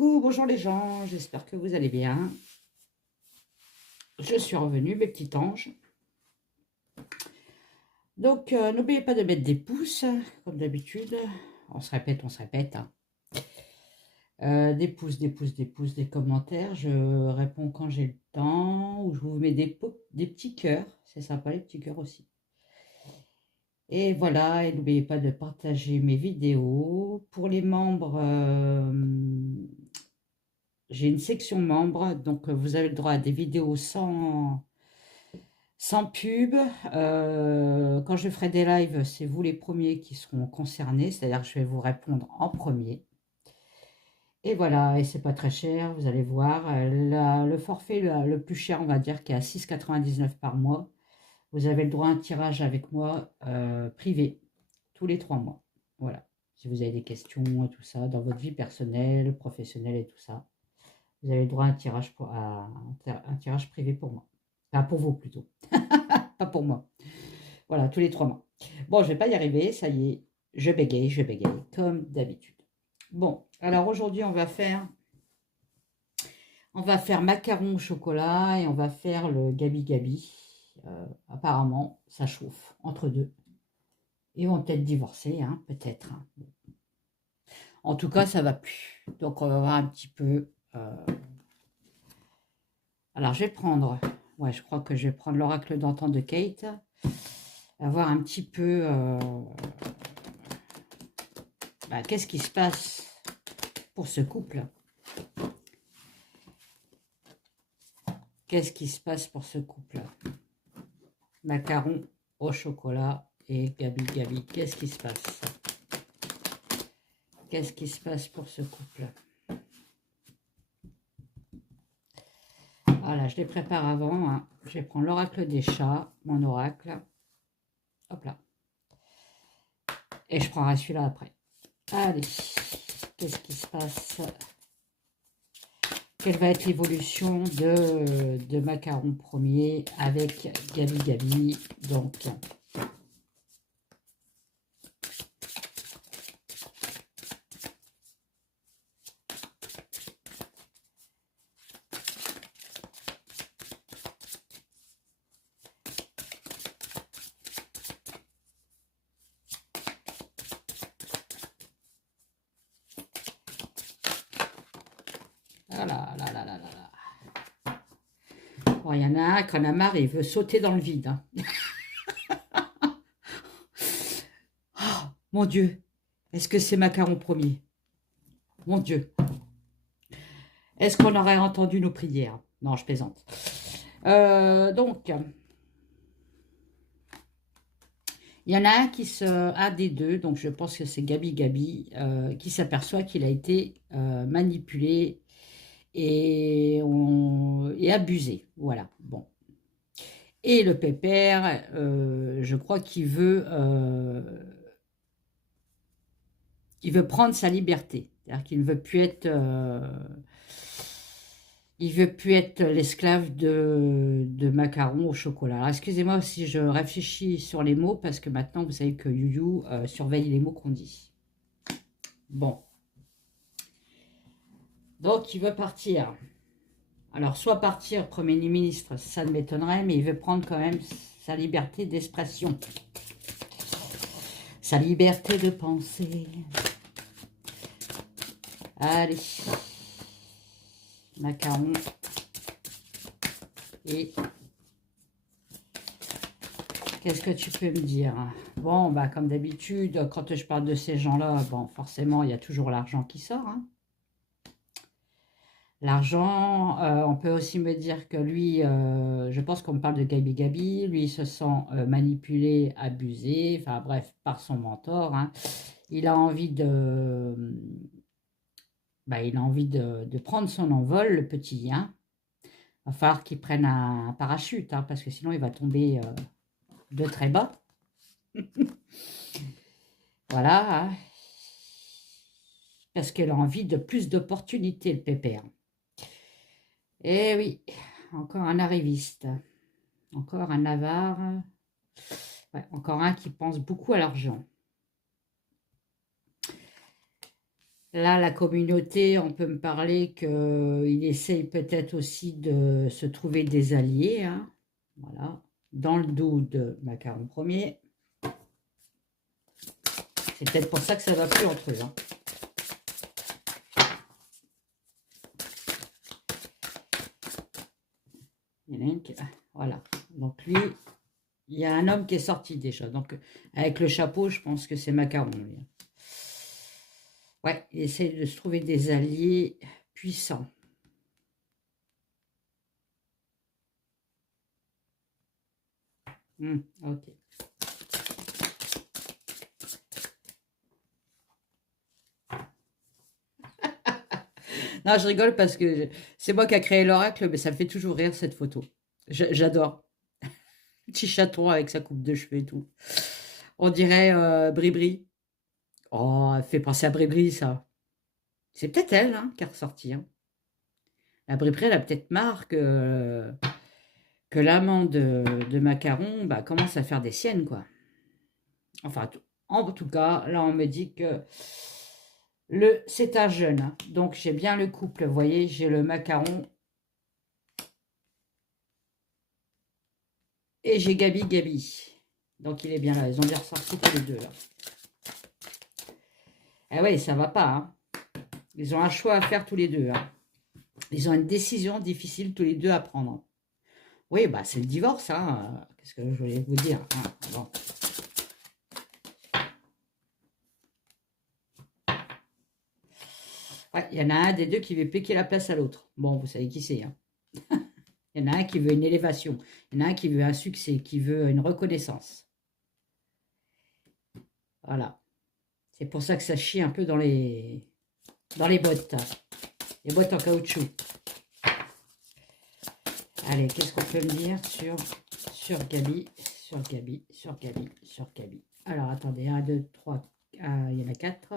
Coucou, bonjour les gens, j'espère que vous allez bien. Je suis revenue, mes petits anges. Donc, n'oubliez pas de mettre des pouces, comme d'habitude. On se répète, hein. Des pouces, des commentaires. Je réponds quand j'ai le temps, ou je vous mets des petits cœurs. C'est sympa, les petits cœurs aussi. Et voilà, et n'oubliez pas de partager mes vidéos. Pour les membres, j'ai une section membres, donc vous avez le droit à des vidéos sans pub. Quand je ferai des lives, c'est vous les premiers qui seront concernés, c'est-à-dire que je vais vous répondre en premier. Et voilà, et c'est pas très cher, vous allez voir. Le forfait le plus cher, on va dire, qui est à 6,99 par mois. Vous avez le droit à un tirage avec moi privé, tous les 3 mois. Voilà. Si vous avez des questions et tout ça, dans votre vie personnelle, professionnelle et tout ça, vous avez le droit à un tirage privé pour moi. Enfin, pour vous plutôt. Pas pour moi. Voilà, tous les 3 mois. Bon, je vais pas y arriver, ça y est, je bégaye, comme d'habitude. Bon, alors aujourd'hui, on va faire macaron au chocolat et on va faire le gabi gabi. Apparemment, ça chauffe entre deux. Ils vont peut-être divorcer, hein, peut-être. Hein. En tout cas, ça va plus. Donc, on va voir un petit peu. Alors, je vais prendre. Ouais, je crois que je vais prendre l'oracle d'antan de Kate. Voir un petit peu. Qu'est-ce qui se passe pour ce couple? Qu'est-ce qui se passe pour ce couple? Macaron au chocolat et Gabi Gabi. Qu'est-ce qui se passe? Qu'est-ce qui se passe pour ce couple? Voilà, je les prépare avant. Hein. Je vais prendre l'oracle des chats, mon oracle. Hop là. Et je prendrai celui-là après. Allez, qu'est-ce qui se passe? Quelle va être l'évolution de Macaron premier avec Gabi Gabi? Donc, bon, il y en a un qui en a marre, il veut sauter dans le vide. Hein. Oh, mon Dieu, est-ce que c'est Macaron premier? Mon Dieu. Est-ce qu'on aurait entendu nos prières? Non, je plaisante. Donc, il y en a un des deux, donc je pense que c'est Gabi Gabi, qui s'aperçoit qu'il a été manipulé et abusé. Voilà, bon. Et le pépère, je crois qu'il veut prendre sa liberté. C'est-à-dire qu'il ne veut plus être... il veut plus être l'esclave de macarons au chocolat. Alors, excusez-moi si je réfléchis sur les mots, parce que maintenant, vous savez que Youyou surveille les mots qu'on dit. Bon. Donc, il veut partir. Alors, soit partir Premier ministre, ça ne m'étonnerait, mais il veut prendre quand même sa liberté d'expression. Sa liberté de penser. Allez. Macaron. Et qu'est-ce que tu peux me dire? Bon, comme d'habitude, quand je parle de ces gens-là, bon, forcément, il y a toujours l'argent qui sort. Hein. L'argent, on peut aussi me dire que lui, je pense qu'on me parle de Gabi Gabi, lui, il se sent manipulé, abusé, enfin bref, par son mentor. Hein. Il a envie de prendre son envol, le petit. Hein. Il va falloir qu'il prenne un parachute, hein, parce que sinon, il va tomber de très bas. Voilà. Hein. Parce qu'elle a envie de plus d'opportunités, le pépère. Eh oui, encore un arriviste. Encore un avare. Ouais, encore un qui pense beaucoup à l'argent. Là, la communauté, on peut me parler qu'il essaye peut-être aussi de se trouver des alliés, hein. Voilà, dans le dos de Macaron Premier. C'est peut-être pour ça que ça ne va plus entre eux, hein. Il y en a une qui... Voilà, donc lui, il y a un homme qui est sorti déjà. Donc, avec le chapeau, je pense que c'est Macaron, lui. Ouais, il essaye de se trouver des alliés puissants. Ok. Non, je rigole parce que c'est moi qui a créé l'oracle, mais ça me fait toujours rire cette photo. J'adore. Petit chaton avec sa coupe de cheveux et tout. On dirait Bribri. Oh, elle fait penser à Bribri, ça. C'est peut-être elle, hein, qui est ressortie, hein. La Bribri, elle a peut-être marre que l'amant de Macaron bah, commence à faire des siennes, quoi. Enfin, en tout cas, là, on me dit que c'est un jeune, hein. Donc, j'ai bien le couple. Vous voyez, j'ai le Macaron et j'ai Gabi. Donc, il est bien là. Ils ont bien ressorti tous les deux, là. Ah ouais, ça va pas, hein. Ils ont un choix à faire tous les deux, hein. Ils ont une décision difficile tous les deux à prendre. Oui, bah c'est le divorce, hein. Qu'est-ce que je voulais vous dire, hein. Bon. Ouais, il y en a un des deux qui veut piquer la place à l'autre. Bon, vous savez qui c'est, hein. Il y en a un qui veut une élévation. Il y en a un qui veut un succès, qui veut une reconnaissance. Voilà. C'est pour ça que ça chie un peu dans les bottes. Les bottes en caoutchouc. Allez, qu'est-ce qu'on peut me dire sur Gabi, sur Gabi. Alors, attendez, 1, 2, 3, il y en a 4.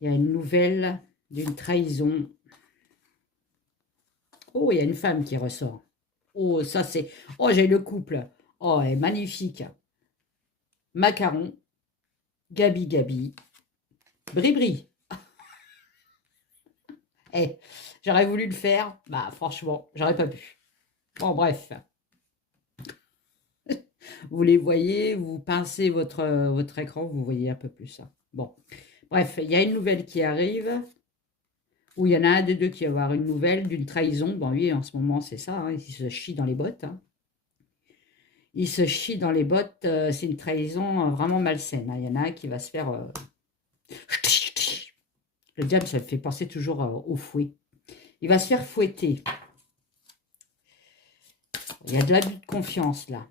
Il y a une nouvelle d'une trahison. Oh, il y a une femme qui ressort. Oh, ça c'est... Oh, j'ai le couple. Oh, elle est magnifique. Macaron, Gabi, Bribri. Eh, j'aurais voulu le faire. Bah, franchement, j'aurais pas pu. Bon, bref. Vous les voyez, vous pincez votre écran, vous voyez un peu plus ça. Bon, bref, il y a une nouvelle qui arrive, ou il y en a un des deux qui va avoir une nouvelle d'une trahison. Bon, lui, en ce moment, c'est ça, hein, il se chie dans les bottes, hein. Il se chie dans les bottes, c'est une trahison vraiment malsaine, hein. Il y en a un qui va se faire... Le diable, ça me fait penser toujours au fouet. Il va se faire fouetter. Il y a de l'abus de confiance, là.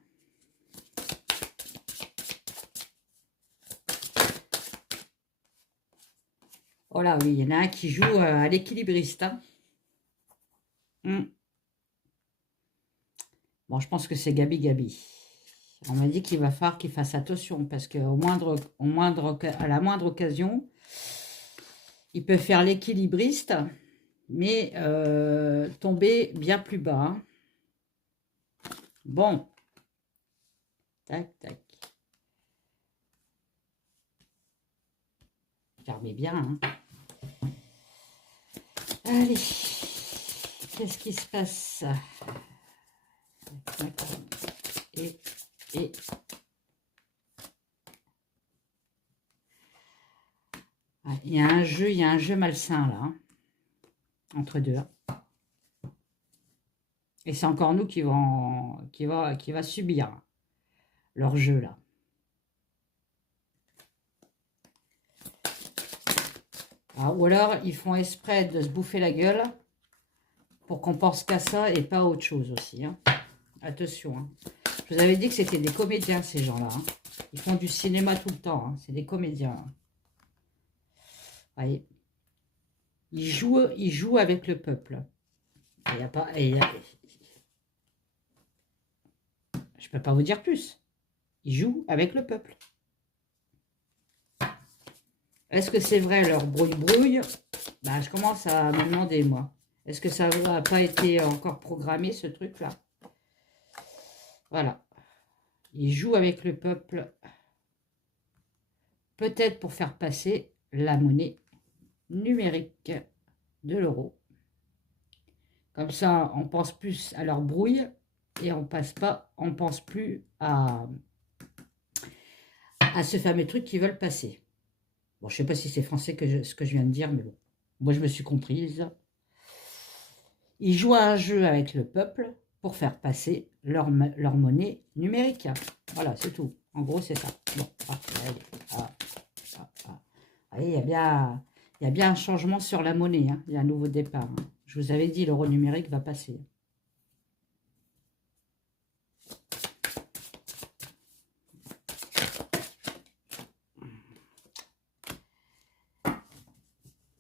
Oh là, oui, il y en a un qui joue à l'équilibriste, hein. Bon, je pense que c'est Gabi. On m'a dit qu'il va falloir qu'il fasse attention parce qu'à la moindre occasion, il peut faire l'équilibriste, mais tomber bien plus bas, hein. Bon. Tac, tac. Fermez bien, hein. Allez. Qu'est-ce qui se passe? Et il y a un jeu malsain là, hein, entre deux. Et c'est encore nous qui va subir leur jeu là. Ou alors ils font exprès de se bouffer la gueule pour qu'on pense qu'à ça et pas à autre chose aussi, hein. Attention, hein. Je vous avais dit que c'était des comédiens ces gens-là, hein. Ils font du cinéma tout le temps, hein. C'est des comédiens, hein. Voyez, ils jouent avec le peuple. Il y a pas, je peux pas vous dire plus. Ils jouent avec le peuple. Est-ce que c'est vrai leur brouille-brouille? Bah, je commence à me demander, moi. Est-ce que ça n'a pas été encore programmé, ce truc-là? Voilà. Ils jouent avec le peuple. Peut-être pour faire passer la monnaie numérique de l'euro. Comme ça, on pense plus à leur brouille et on pense plus à ce fameux truc qu'ils veulent passer. Bon, je ne sais pas si c'est français ce que je viens de dire, mais bon. Moi, je me suis comprise. Ils jouent à un jeu avec le peuple pour faire passer leur monnaie numérique. Voilà, c'est tout. En gros, c'est ça. Bon, il y a bien un changement sur la monnaie. Hein. Il y a un nouveau départ. Hein. Je vous avais dit, l'euro numérique va passer.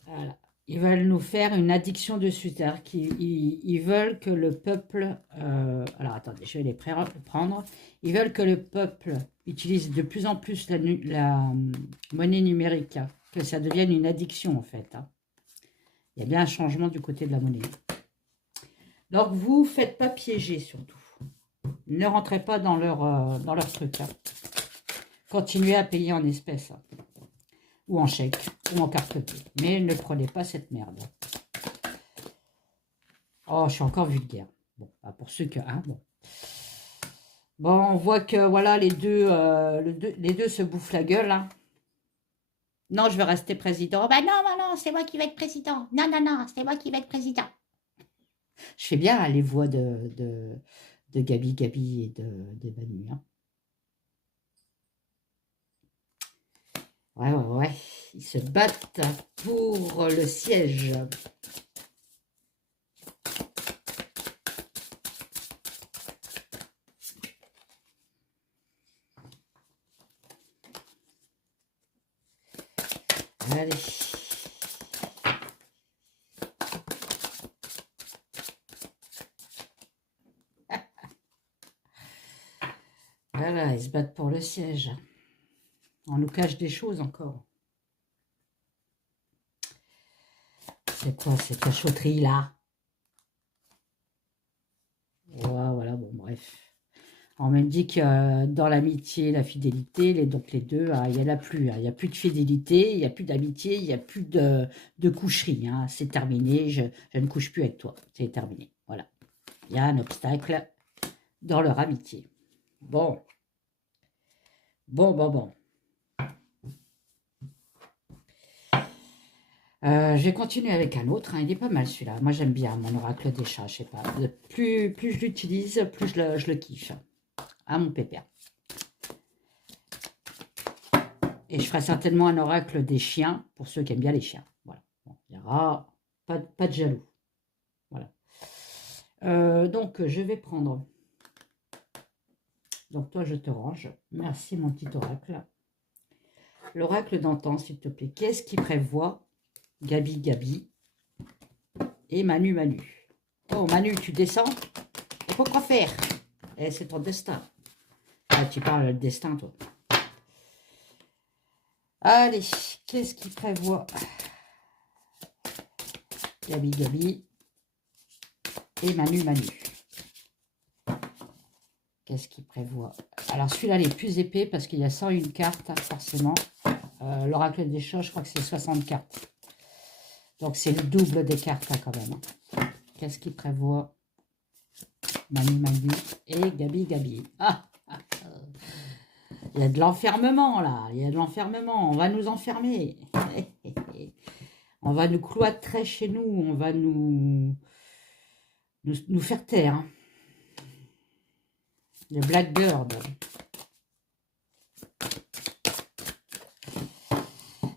Voilà. Ils veulent nous faire une addiction dessus. C'est-à-dire qu'ils veulent que le peuple... alors, attendez, je vais les prendre. Ils veulent que le peuple utilise de plus en plus la monnaie numérique. Hein, que ça devienne une addiction, en fait. Hein. Il y a bien un changement du côté de la monnaie. Donc, vous ne faites pas piéger, surtout. Ne rentrez pas dans leur truc. Hein. Continuez à payer en espèces. Hein. Ou en chèque, ou en carte bleue. Mais ne prenez pas cette merde. Oh, je suis encore vulgaire. Bon, pour ceux que... Hein, bon. Bon, on voit que, voilà, les deux se bouffent la gueule. Hein. Non, je veux rester président. Bah non, c'est moi qui vais être président. Non, c'est moi qui vais être président. Je fais bien les voix de Gabi et de Manu. Hein. Ouais. Ils se battent pour le siège. Allez. Voilà, ils se battent pour le siège. On nous cache des choses encore. C'est quoi cette cachotterie là? Voilà, bon, bref. On me dit que dans l'amitié, la fidélité, donc les deux, il n'y en a plus. Il n'y a plus de fidélité, il n'y a plus d'amitié, il n'y a plus de coucherie. Hein. C'est terminé, je ne couche plus avec toi. C'est terminé. Voilà. Il y a un obstacle dans leur amitié. Bon. Je vais continuer avec un autre. Hein. Il est pas mal celui-là. Moi, j'aime bien mon oracle des chats. Je sais pas. Plus je l'utilise, plus je le kiffe. Hein, mon pépère. Et je ferai certainement un oracle des chiens pour ceux qui aiment bien les chiens. Voilà. Bon, il n'y aura pas de jaloux. Voilà. Donc, je vais prendre. Donc, toi, je te range. Merci, mon petit oracle. L'oracle d'antan, s'il te plaît. Qu'est-ce qui prévoit Gabi et Manu. Oh, Manu, tu descends? Et pourquoi faire? Eh, c'est ton destin. Ah, tu parles de destin, toi. Allez, qu'est-ce qui prévoit Gabi et Manu. Qu'est-ce qui prévoit? Alors, celui-là, il est plus épais parce qu'il y a 101 cartes, forcément. L'oracle des chats, je crois que c'est 60 cartes. Donc, c'est le double des cartes, là, quand même. Qu'est-ce qui prévoit Manu et Gabi? Il y a de l'enfermement, là. Il y a de l'enfermement. On va nous enfermer. On va nous cloîtrer chez nous. On va nous faire taire. Hein. Le Blackbird.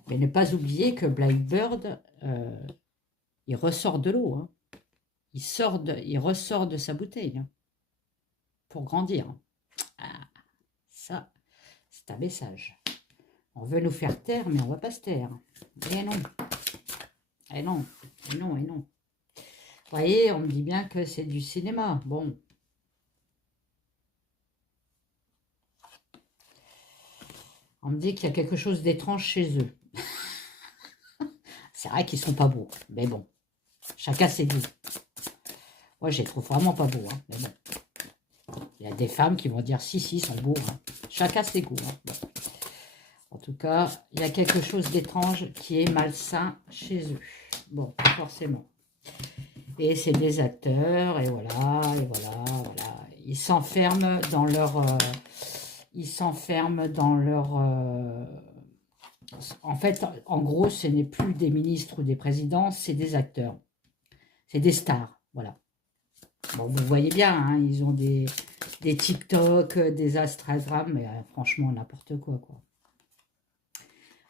Mais ne pas oublier que Blackbird, il ressort de l'eau. Hein. Il ressort de sa bouteille. Hein, pour grandir. Ah, ça, c'est un message. On veut nous faire taire, mais on ne va pas se taire. Et non. Et non. Vous voyez, on me dit bien que c'est du cinéma. Bon. On me dit qu'il y a quelque chose d'étrange chez eux. C'est vrai qu'ils sont pas beaux. Mais bon. Chacun ses goûts. Moi, je les trouve vraiment pas beaux. Hein, mais bon. Il y a des femmes qui vont dire si, ils sont beaux. Hein. Chacun ses goûts. Hein. Bon. En tout cas, il y a quelque chose d'étrange qui est malsain chez eux. Bon, forcément. Et c'est des acteurs, et voilà, et voilà, voilà. Ils s'enferment dans leur... ils s'enferment dans leur... en fait, en gros, ce n'est plus des ministres ou des présidents, c'est des acteurs. C'est des stars, voilà. Bon, vous voyez bien, hein, ils ont des TikTok, des Instagram, mais franchement, n'importe quoi, quoi.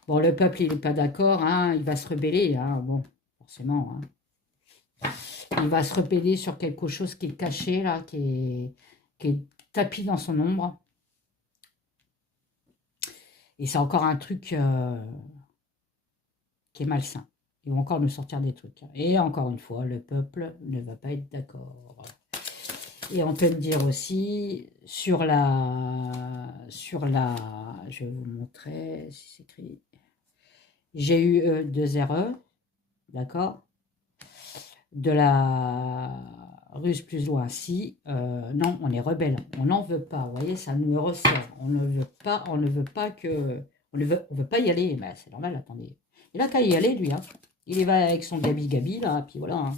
Bon, le peuple, il n'est pas d'accord, hein, il va se rebeller, hein, bon, forcément. Hein. Il va se rebeller sur quelque chose qui est caché, là, qui est tapis dans son ombre. Et c'est encore un truc qui est malsain. Ils vont encore nous sortir des trucs. Et encore une fois, le peuple ne va pas être d'accord. Et on peut me dire aussi, sur la... Je vais vous montrer si c'est écrit. J'ai eu 2 erreurs, d'accord. De la russe plus loin, si. Non, on est rebelle. On n'en veut pas. Vous voyez, ça nous resserre. On ne veut pas, que... On veut pas y aller. Mais c'est normal, attendez. Il a qu'à y aller, lui. Hein. Il y va avec son gabi-gabi, là, puis voilà. Hein.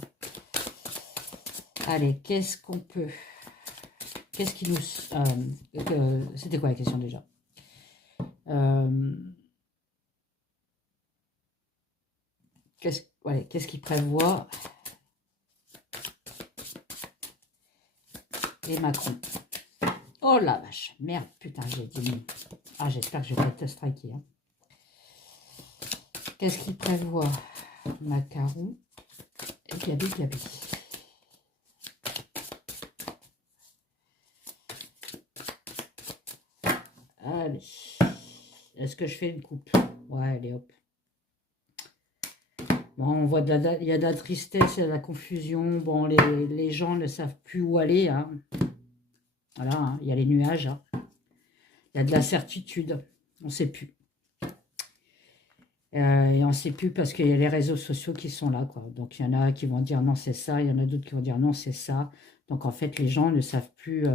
Allez, qu'est-ce qu'on peut... Qu'est-ce qui nous... C'était quoi la question, déjà Qu'est-ce qu'il prévoit et Macron. Oh la vache, merde, putain, j'ai dit... Ah, j'espère que je vais pas être striké. Hein. Qu'est-ce qu'il prévoit Macron et Gabi Gabi. Allez. Est-ce que je fais une coupe? Ouais, allez, hop. Bon, on voit il y a de la tristesse, il y a de la confusion. Bon, les gens ne savent plus où aller. Hein. Voilà, hein, il y a les nuages. Hein. Il y a de la certitude. On ne sait plus. Et on ne sait plus parce qu'il y a les réseaux sociaux qui sont là. Quoi. Donc, il y en a qui vont dire non, c'est ça. Il y en a d'autres qui vont dire non, c'est ça. Donc, en fait, les gens ne savent plus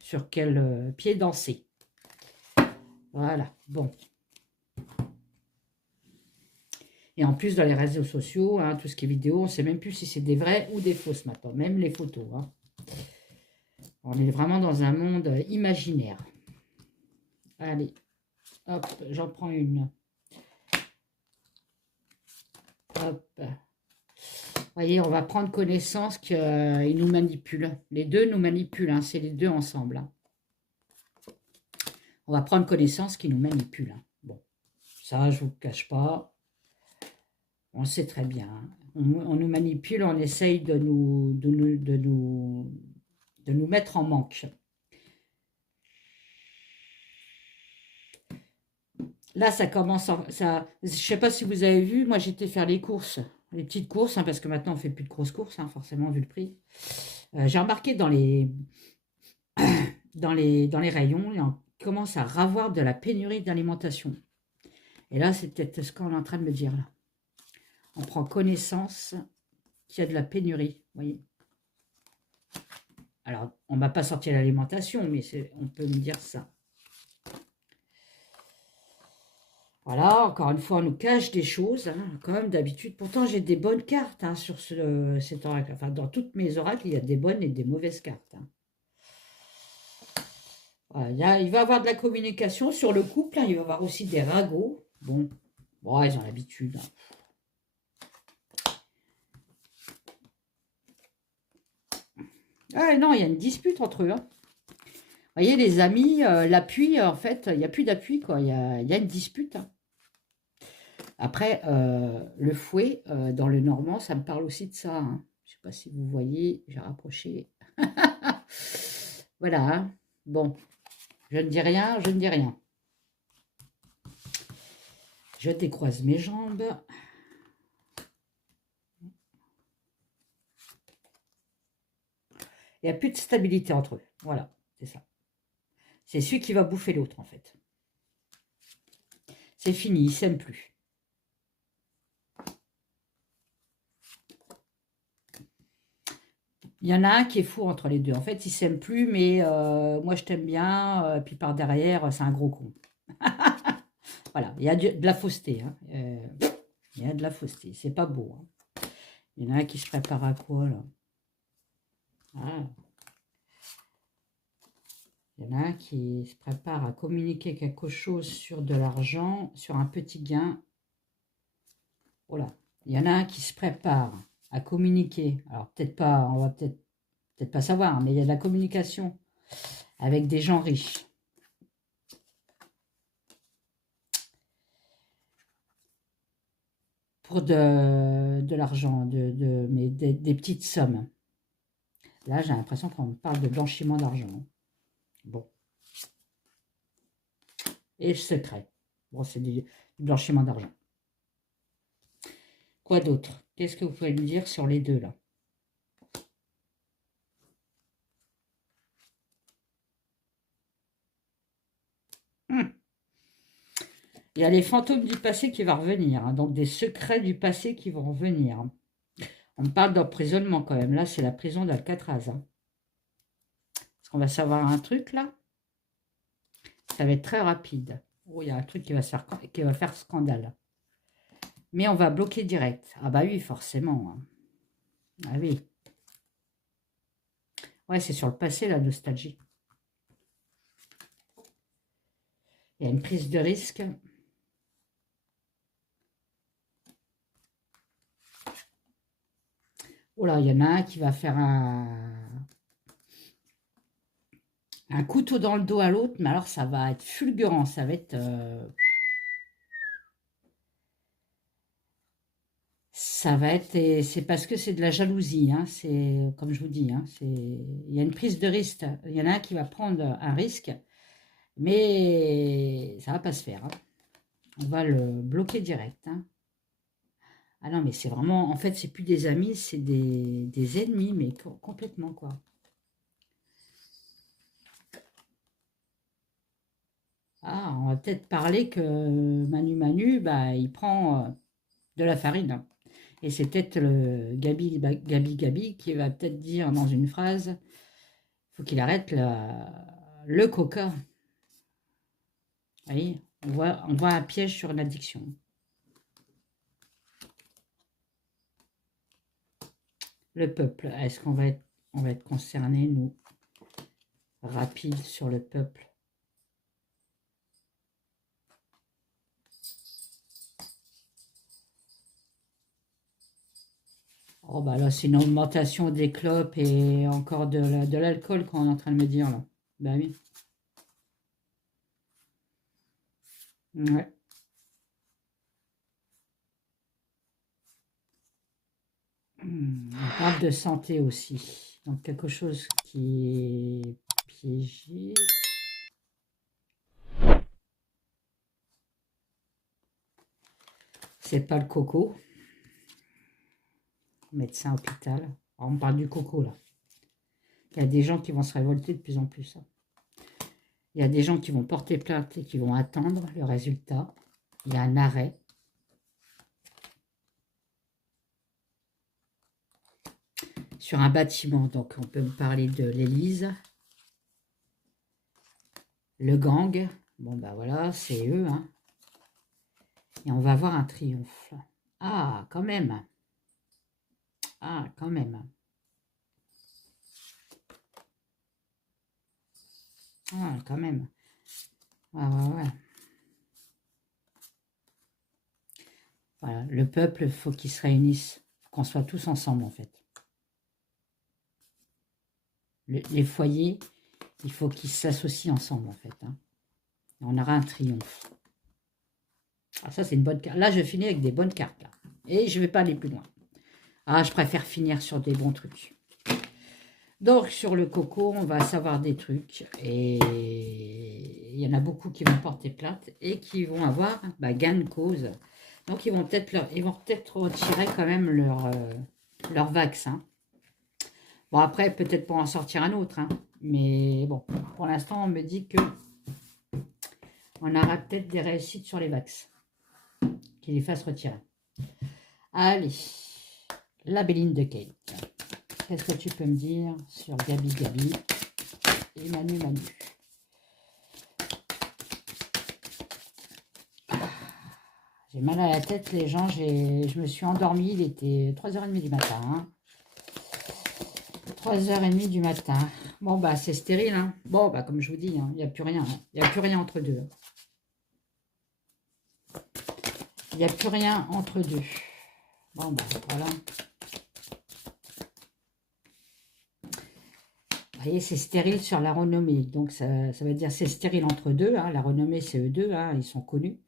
sur quel pied danser. Voilà, bon. Et en plus, dans les réseaux sociaux, hein, tout ce qui est vidéo, on ne sait même plus si c'est des vraies ou des fausses maintenant. Même les photos. Hein. On est vraiment dans un monde imaginaire. Allez, hop, j'en prends une. Hop. Vous voyez, on va prendre connaissance qu'ils nous manipulent. Les deux nous manipulent, hein, c'est les deux ensemble. Hein. On va prendre connaissance qu'ils nous manipulent. Hein. Bon, ça, je ne vous le cache pas. On le sait très bien. Hein. On nous manipule, on essaye de nous mettre en manque. Là, ça commence, je ne sais pas si vous avez vu, moi j'étais faire les courses, les petites courses, hein, parce que maintenant on ne fait plus de grosses courses, hein, forcément, vu le prix. J'ai remarqué dans les rayons, on commence à ravoir de la pénurie d'alimentation. Et là, c'est peut-être ce qu'on est en train de me dire, là. On prend connaissance qu'il y a de la pénurie, vous voyez. Alors, on ne m'a pas sorti l'alimentation, mais on peut me dire ça. Voilà, encore une fois, on nous cache des choses, hein, comme d'habitude. Pourtant, j'ai des bonnes cartes hein, sur cet oracle. Enfin, dans toutes mes oracles, il y a des bonnes et des mauvaises cartes. Hein. Voilà, il va y avoir de la communication sur le couple. Hein, il va y avoir aussi des ragots. Bon, ils ont l'habitude. Hein. Ah non, il y a une dispute entre eux. Hein. Vous voyez, les amis, l'appui, en fait, il n'y a plus d'appui, quoi. Il y a une dispute. Hein. Après, le fouet, dans le normand, ça me parle aussi de ça. Hein. Je ne sais pas si vous voyez, j'ai rapproché. Voilà. Hein. Bon, je ne dis rien, je ne dis rien. Je décroise mes jambes. Il n'y a plus de stabilité entre eux. Voilà, c'est ça. C'est celui qui va bouffer l'autre, en fait. C'est fini, ils ne s'aiment plus. Il y en a un qui est fou entre les deux. En fait, ils ne s'aiment plus, mais moi, je t'aime bien. Puis par derrière, c'est un gros con. Voilà, il y a de la fausseté. Hein. Il y a de la fausseté, c'est pas beau. Hein. Il y en a un qui se prépare à quoi, là? Ah. Il y en a un qui se prépare à communiquer quelque chose sur de l'argent, sur un petit gain. Voilà. Il y en a un qui se prépare à communiquer. Alors, peut-être pas, on va peut-être pas savoir, mais il y a de la communication avec des gens riches. Pour de l'argent, mais des petites sommes. Là, j'ai l'impression qu'on me parle de blanchiment d'argent. Bon. Et secret. Bon, c'est du blanchiment d'argent. Quoi d'autre? Qu'est-ce que vous pouvez me dire sur les deux, là? Il y a les fantômes du passé qui vont revenir, hein, donc des secrets du passé qui vont revenir. On me parle d'emprisonnement quand même. Là, c'est la prison d'Alcatraz. Hein. Est-ce qu'on va savoir un truc, là? Ça va être très rapide. Oh, il y a un truc qui va faire scandale. Mais on va bloquer direct. Ah bah oui, forcément. Hein. Ah oui. Ouais, c'est sur le passé, la nostalgie. Il y a une prise de risque. Oh là, il y en a un qui va faire un couteau dans le dos à l'autre, mais alors ça va être fulgurant, ça va être... Ça va être... C'est parce que c'est de la jalousie, hein, c'est comme je vous dis, hein, il y a une prise de risque. Il y en a un qui va prendre un risque, mais ça va pas se faire. Hein. On va le bloquer direct. Hein. Ah non, mais c'est vraiment... En fait, c'est plus des amis, c'est des ennemis, mais complètement, quoi. Ah, on va peut-être parler que Manu, bah, il prend de la farine. Hein. Et c'est peut-être le Gabi qui va peut-être dire dans une phrase, il faut qu'il arrête le coca. Vous voyez, on voit un piège sur l'addiction. Le peuple, est-ce qu'on va être concerné, nous, rapide sur le peuple? Oh bah là, c'est une augmentation des clopes et encore de l'alcool qu'on est en train de me dire là. Bah oui. Ouais. On parle de santé aussi. Donc quelque chose qui est piégé. C'est pas le coco. Médecin hôpital. Alors, on parle du coco là. Il y a des gens qui vont se révolter de plus en plus. Hein. Il y a des gens qui vont porter plainte et qui vont attendre le résultat. Il y a un arrêt. Sur un bâtiment, donc on peut me parler de l'Élysée. Le gang. Bon ben voilà, c'est eux. Hein. Et on va avoir un triomphe. Ah, quand même. Ah, quand même. Ah, quand même. Ouais, ouais, ouais. Voilà, le peuple, il faut qu'il se réunisse, qu'on soit tous ensemble en fait. Les foyers, il faut qu'ils s'associent ensemble en fait. Hein. On aura un triomphe. Ah, ça c'est une bonne carte. Là, je finis avec des bonnes cartes. Là. Et je ne vais pas aller plus loin. Ah, je préfère finir sur des bons trucs. Donc, sur le coco, on va savoir des trucs. Et il y en a beaucoup qui vont porter plainte et qui vont avoir gain de cause. Donc, ils vont peut-être retirer quand même leur vaccin. Bon, après, peut-être pour en sortir un autre. Hein. Mais bon, pour l'instant, on me dit que on aura peut-être des réussites sur les vax. Qui les fassent retirer. Allez, la Béline de Kate. Qu'est-ce que tu peux me dire sur Gabi et Manu? J'ai mal à la tête, les gens. Je me suis endormie. Il était 3h30 du matin. Hein. 3h30 du matin. Bon, bah, c'est stérile. Hein. Bon, bah, comme je vous dis, hein, il n'y a plus rien. Hein. Il n'y a plus rien entre deux. Il n'y a plus rien entre deux. Bon, bah, voilà. Vous voyez, c'est stérile sur la renommée. Donc, ça veut dire c'est stérile entre deux. Hein. La renommée, c'est eux deux. Hein, ils sont connus.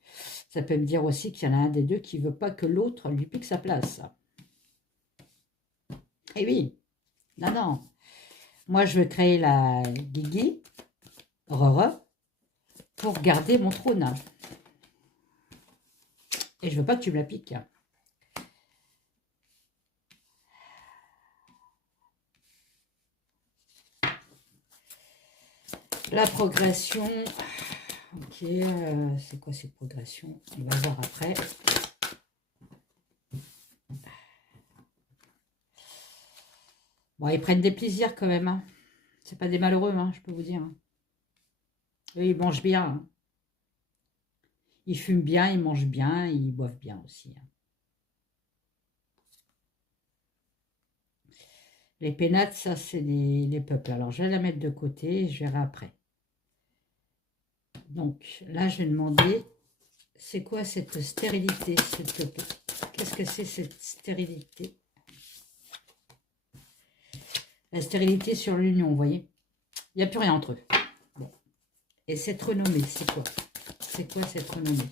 Ça peut me dire aussi qu'il y en a un des deux qui ne veut pas que l'autre lui pique sa place. Eh oui. Non, non. Moi, je veux créer la Guigui, Rere, pour garder mon trône. Et je veux pas que tu me la piques. La progression. Ok, c'est quoi cette progression? On va voir après. Bon, ils prennent des plaisirs quand même. Hein. C'est pas des malheureux, hein, je peux vous dire. Hein. Eux, ils mangent bien. Hein. Ils fument bien, ils mangent bien, ils boivent bien aussi. Hein. Les pénates, ça, c'est les peuples. Alors, je vais la mettre de côté, je verrai après. Donc, là, je vais demander, c'est quoi cette stérilité, s'il te plaît? Qu'est-ce que c'est cette stérilité? La stérilité sur l'union, vous voyez? Il n'y a plus rien entre eux. Bon. Et cette renommée, c'est quoi? C'est quoi cette renommée?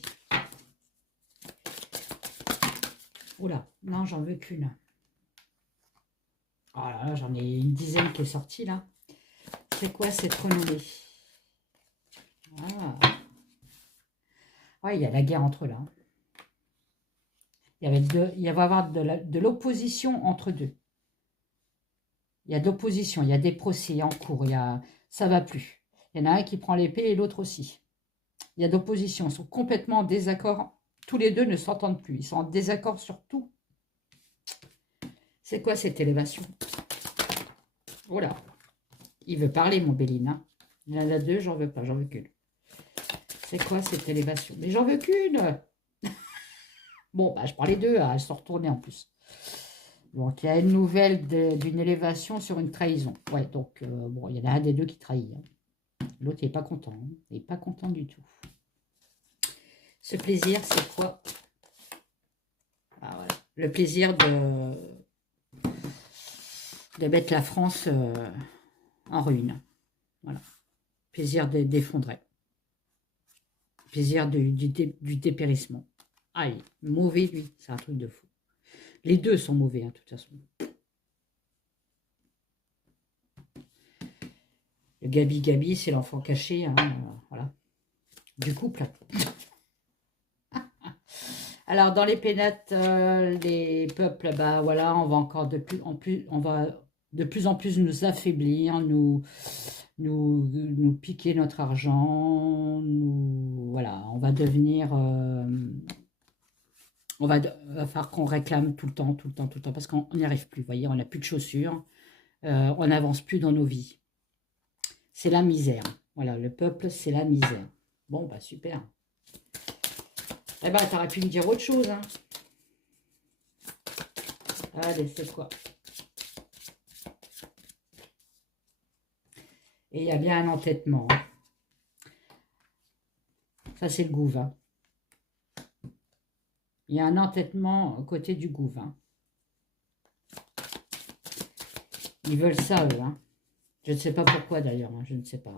Oula, non, j'en veux qu'une. Oh là là, j'en ai une dizaine qui est sortie là. C'est quoi cette renommée? Ah. Ouais, il y a la guerre entre eux là. Il va y avoir de l'opposition entre deux. Il y a de l'opposition, il y a des procès en cours, ça va plus. Il y en a un qui prend l'épée et l'autre aussi. Il y a de l'opposition, ils sont complètement en désaccord. Tous les deux ne s'entendent plus, ils sont en désaccord sur tout. C'est quoi cette élévation? Oh là, il veut parler mon Béline. Hein. Il y en a deux, j'en veux pas, j'en veux qu'une. C'est quoi cette élévation? Mais j'en veux qu'une. Bon, bah, je prends les deux, elles sont retournées en plus. Donc, il y a une nouvelle d'une élévation sur une trahison. Ouais, donc, bon, il y en a un des deux qui trahit. Hein. L'autre, il n'est pas content. Hein. Il n'est pas content du tout. Ce plaisir, c'est quoi? Ah, voilà. Le plaisir de mettre la France en ruine. Voilà. Plaisir d'effondrer. Plaisir du dépérissement. Ah, il est mauvais, lui. C'est un truc de fou. Les deux sont mauvais, hein, de toute façon. Le Gabi, c'est l'enfant caché, hein, voilà, du couple. Alors, dans les pénates, les peuples, bah voilà, on va encore on va de plus en plus nous affaiblir, nous piquer notre argent, voilà, on va devenir, va falloir qu'on réclame tout le temps, parce qu'on n'y arrive plus, vous voyez, on n'a plus de chaussures, on n'avance plus dans nos vies. C'est la misère. Voilà, le peuple, c'est la misère. Bon, bah super. Eh ben, t'aurais pu me dire autre chose, hein. Allez, c'est quoi? Et il y a bien un entêtement. Hein. Ça, c'est le gouve. Hein. Il y a un entêtement aux côtés du gouve. Hein. Ils veulent ça, eux. Hein. Je ne sais pas pourquoi, d'ailleurs. Hein. Je ne sais pas.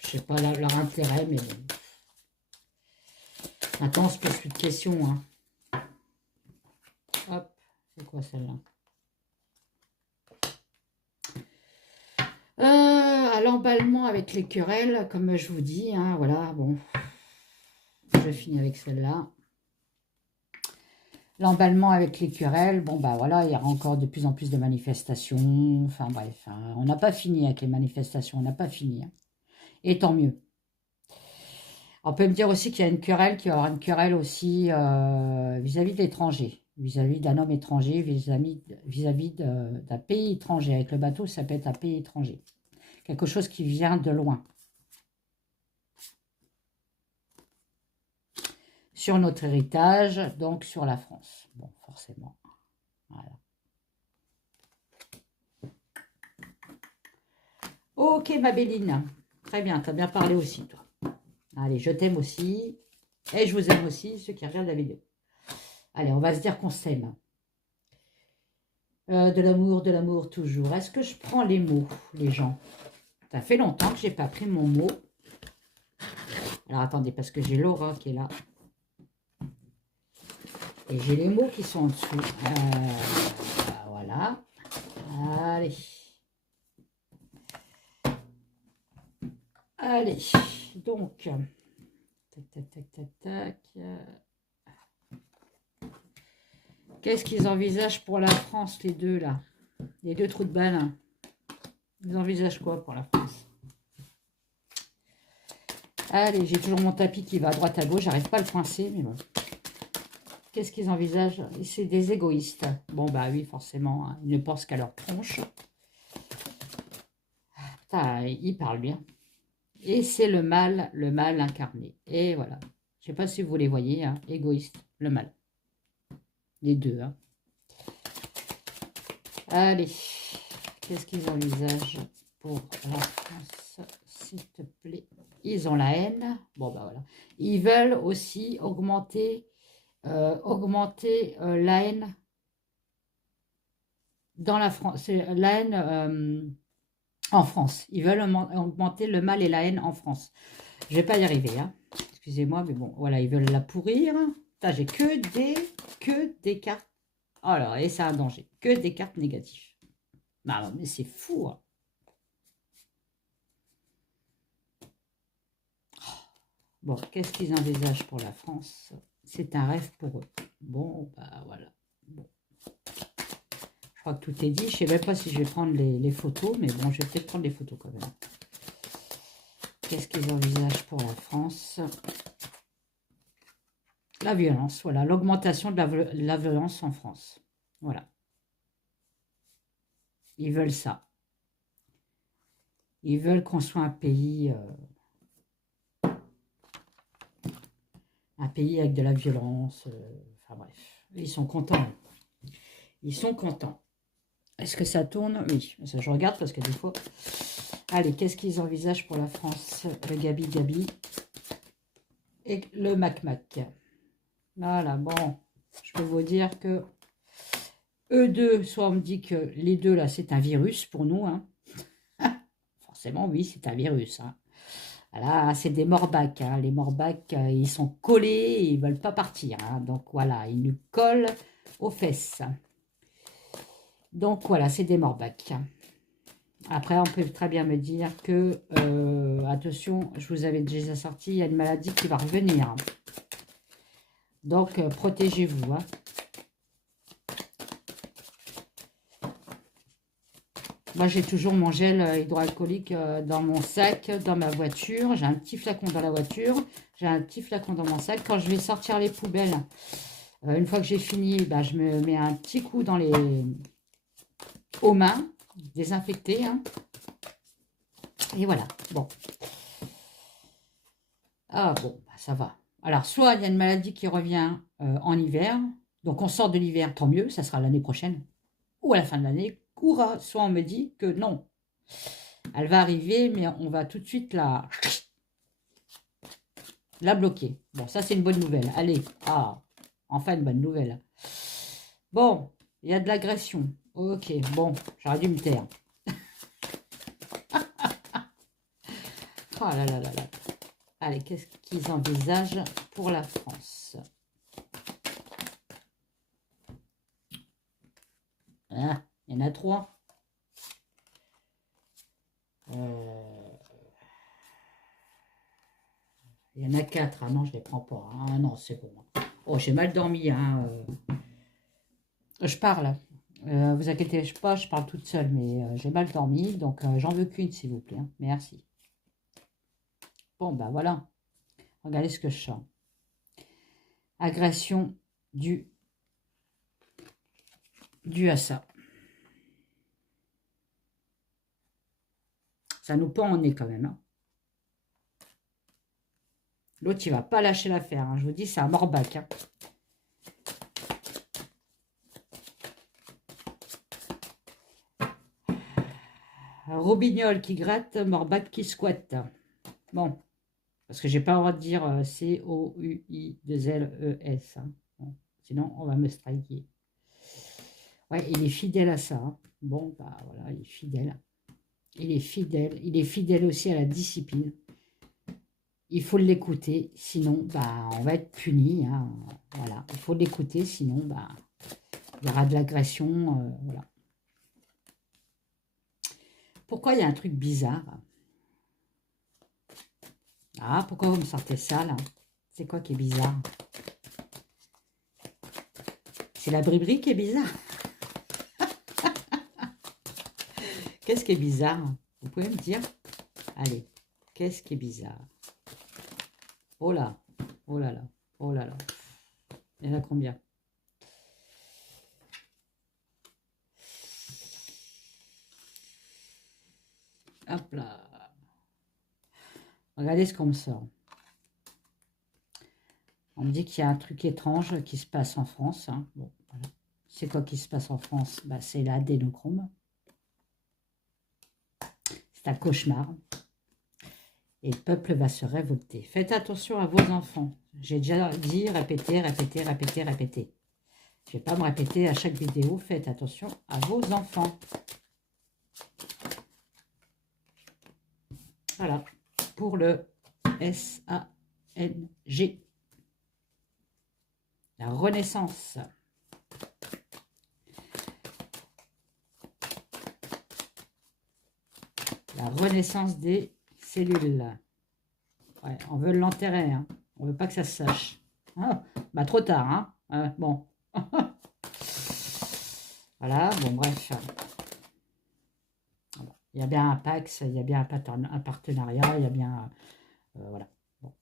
Je ne sais pas leur intérêt, mais bon. Maintenant, on se pose plus de questions. Hein. Hop, c'est quoi celle-là? À l'emballement avec les querelles, comme je vous dis, hein, voilà, bon. Je finis avec celle-là. L'emballement avec les querelles, bon, bah voilà, il y aura encore de plus en plus de manifestations. Enfin, bref, hein, on n'a pas fini avec les manifestations, on n'a pas fini. Hein. Et tant mieux. On peut me dire aussi qu'il y a une querelle, qu'il y aura une querelle aussi vis-à-vis de l'étranger, vis-à-vis d'un homme étranger, vis-à-vis d'un pays étranger. Avec le bateau, ça peut être un pays étranger. Quelque chose qui vient de loin. sur notre héritage, donc sur la France. Bon, forcément. Voilà. Ok, ma Béline. Très bien, tu as bien parlé aussi, toi. Allez, je t'aime aussi. Et je vous aime aussi, ceux qui regardent la vidéo. Allez, on va se dire qu'on s'aime. De l'amour toujours. Est-ce que je prends les mots, les gens? Ça fait longtemps que j'ai pas pris mon mot. Alors, attendez, parce que j'ai Laura qui est là. Et j'ai les mots qui sont en dessous. Voilà. Allez. Allez. Donc. Tac, tac, tac, tac, tac. Qu'est-ce qu'ils envisagent pour la France, les deux, là? Les deux trous de balle. Ils envisagent quoi pour la France? Allez, j'ai toujours mon tapis qui va à droite à gauche. J'arrive pas à le coincer, mais bon. Qu'est-ce qu'ils envisagent? C'est des égoïstes. Bon, bah oui, forcément. Hein. Ils ne pensent qu'à leur tronche. Putain, ils parlent bien. Et c'est le mal incarné. Et voilà. Je sais pas si vous les voyez. Hein. Égoïste, le mal. Les deux. Hein. Allez. Qu'est-ce qu'ils envisagent pour la France, s'il te plaît? Ils ont la haine. Bon, bah voilà. Ils veulent aussi augmenter la haine dans la France. La haine en France. Ils veulent augmenter le mal et la haine en France. Je vais pas y arriver. Hein. Excusez-moi, mais bon, voilà. Ils veulent la pourrir. J'ai que des cartes. Oh là, et c'est un danger. Que des cartes négatives. Non, mais c'est fou. Hein. Bon, qu'est-ce qu'ils envisagent pour la France? C'est un rêve pour eux. Bon, bah voilà. Bon. Je crois que tout est dit. Je ne sais même pas si je vais prendre les photos, mais bon, je vais peut-être prendre les photos quand même. Qu'est-ce qu'ils envisagent pour la France? La violence, voilà. L'augmentation de la violence en France. Voilà. Ils veulent ça. Ils veulent qu'on soit un pays avec de la violence. Enfin bref. Ils sont contents. Ils sont contents. Est-ce que ça tourne? Oui. Ça, je regarde parce que des fois... Allez, qu'est-ce qu'ils envisagent pour la France? Le Gabi et le Mac. Voilà, bon. Je peux vous dire que eux deux, soit on me dit que les deux, là, c'est un virus pour nous. Hein. Forcément, oui, c'est un virus. Hein. Voilà, c'est des morbacs. Hein. Les morbacs, ils sont collés, ils ne veulent pas partir. Hein. Donc, voilà, ils nous collent aux fesses. Donc, voilà, c'est des morbacs. Après, on peut très bien me dire que, attention, je vous avais déjà sorti, il y a une maladie qui va revenir. Donc, protégez-vous. Hein. Moi, j'ai toujours mon gel hydroalcoolique dans mon sac, dans ma voiture. J'ai un petit flacon dans la voiture. J'ai un petit flacon dans mon sac. Quand je vais sortir les poubelles, une fois que j'ai fini, bah, je me mets un petit coup aux mains, désinfecté. Hein. Et voilà. Bon. Ah bon, bah, ça va. Alors, soit il y a une maladie qui revient en hiver. Donc, on sort de l'hiver, tant mieux. Ça sera l'année prochaine. Ou à la fin de l'année. Soit on me dit que non. Elle va arriver, mais on va tout de suite la bloquer. Bon, ça, c'est une bonne nouvelle. Allez, enfin une bonne nouvelle. Bon, il y a de l'agression. Ok, bon, j'aurais dû me taire. Oh là là là là. Allez, qu'est-ce qu'ils envisagent pour la France? Ah, il y en a 3. Il y en a 4. Ah non, je ne les prends pas. Ah non, c'est bon. Oh, j'ai mal dormi. Hein. Je parle. Vous inquiétez pas, je parle toute seule, mais j'ai mal dormi. Donc, j'en veux qu'une, s'il vous plaît. Hein. Merci. Bon, ben voilà. Regardez ce que je sens. Agression due à ça. Ça nous pend en nez quand même. Hein. L'autre, il va pas lâcher l'affaire. Hein. Je vous dis, c'est un morbac. Hein. Un robignol qui gratte, morbac qui squatte. Bon, parce que j'ai pas le droit de dire C-O-U-I-2-L-E-S. Hein. Bon, sinon, on va me striker. Ouais, il est fidèle à ça. Hein. Bon, bah voilà, il est fidèle. Il est fidèle. Il est fidèle aussi à la discipline. Il faut l'écouter, sinon bah, on va être puni. Hein. Voilà, il faut l'écouter, sinon bah, il y aura de l'agression. Voilà. Pourquoi il y a un truc bizarre? Ah, pourquoi vous me sortez ça là? C'est quoi qui est bizarre? C'est la briberie qui est bizarre. Qu'est-ce qui est bizarre? Vous pouvez me dire? Allez, qu'est-ce qui est bizarre? Oh là, oh là là, oh là là. Il y en a combien? Hop là. Regardez ce qu'on me sort. On me dit qu'il y a un truc étrange qui se passe en France. Hein. Bon, voilà. C'est quoi qui se passe en France? Bah, c'est l'adénochrome. C'est un cauchemar. Et le peuple va se révolter. Faites attention à vos enfants. J'ai déjà dit, répétez, répétez, répétez, répétez. Je ne vais pas me répéter à chaque vidéo. Faites attention à vos enfants. Voilà. Pour le S-A-N-G. La renaissance. La renaissance des cellules. Ouais, on veut l'enterrer. Hein. On veut pas que ça se sache. Ah, bah trop tard. Hein. Bon. Voilà, bon bref. Il y a bien un Pax, il y a bien un partenariat, il y a bien... voilà. Bon.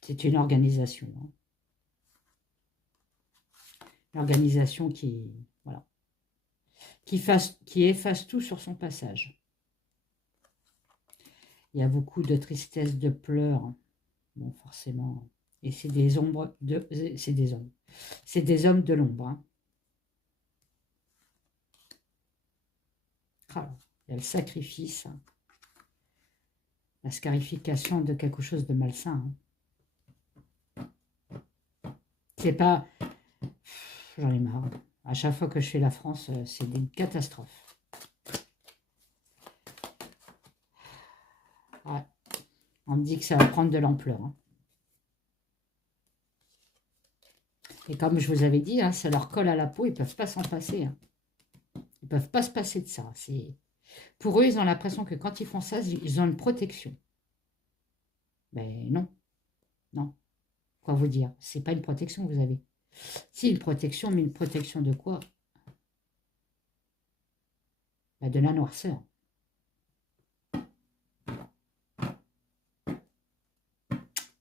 C'est une organisation. Hein. Une organisation qui... Voilà. Qui efface tout sur son passage. Il y a beaucoup de tristesse, de pleurs. Bon, forcément. Et c'est des ombres de... C'est des hommes. C'est des hommes de l'ombre. Hein. Ah, il y a le sacrifice. Hein. La scarification de quelque chose de malsain. Hein. C'est pas... J'en ai marre. À chaque fois que je fais la France, c'est une catastrophe. Ouais. On me dit que ça va prendre de l'ampleur. Hein. Et comme je vous avais dit, hein, ça leur colle à la peau, ils ne peuvent pas s'en passer. Hein. Ils ne peuvent pas se passer de ça. Pour eux, ils ont l'impression que quand ils font ça, ils ont une protection. Mais non. Non. Quoi vous dire? C'est pas une protection que vous avez. Si, une protection, mais une protection de quoi? Bah, de la noirceur.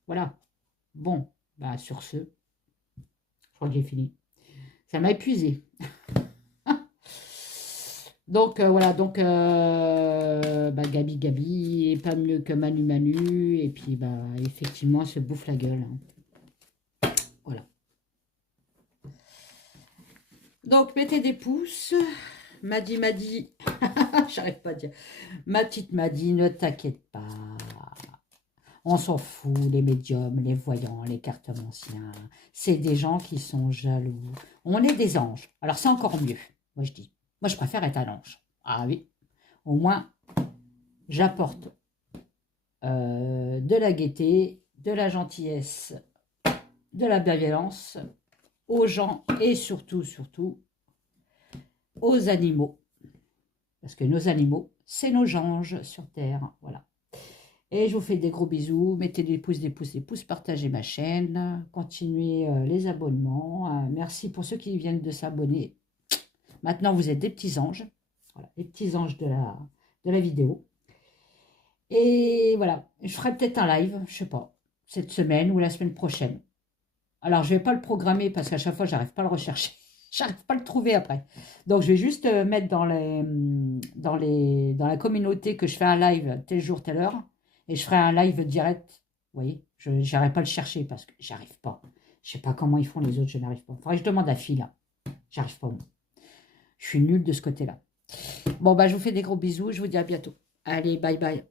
Voilà. Bon, bah, sur ce, je crois que j'ai fini. Ça m'a épuisé. Donc, voilà. Donc, bah, Gabi est pas mieux que Manu. Et puis, bah, effectivement, elle se bouffe la gueule. Hein. Voilà. Donc, mettez des pouces. Madi, j'arrête pas de dire. Ma petite Madi, ne t'inquiète pas. On s'en fout, les médiums, les voyants, les cartomanciens. C'est des gens qui sont jaloux. On est des anges. Alors, c'est encore mieux, moi je dis. Moi, je préfère être un ange. Ah oui. Au moins, j'apporte de la gaieté, de la gentillesse, de la bienveillance aux gens et surtout, aux animaux. Parce que nos animaux, c'est nos anges sur Terre. Voilà. Et je vous fais des gros bisous. Mettez des pouces, partagez ma chaîne. Continuez les abonnements. Merci pour ceux qui viennent de s'abonner. Maintenant, vous êtes des petits anges. Voilà, les petits anges de la vidéo. Et voilà, je ferai peut-être un live, je sais pas, cette semaine ou la semaine prochaine. Alors, je ne vais pas le programmer parce qu'à chaque fois, j'arrive pas à le rechercher. J'arrive pas à le trouver après. Donc, je vais juste mettre dans la communauté que je fais un live tel jour, telle heure. Et je ferai un live direct Vous voyez, je n'irai pas le chercher parce que j'arrive pas. Je sais pas comment ils font les autres, je n'arrive pas. Faudrait que je demande à Phil. J'arrive pas, moi. Je suis nulle de ce côté-là. Bon, bah, je vous fais des gros bisous. Je vous dis à bientôt. Allez, bye bye.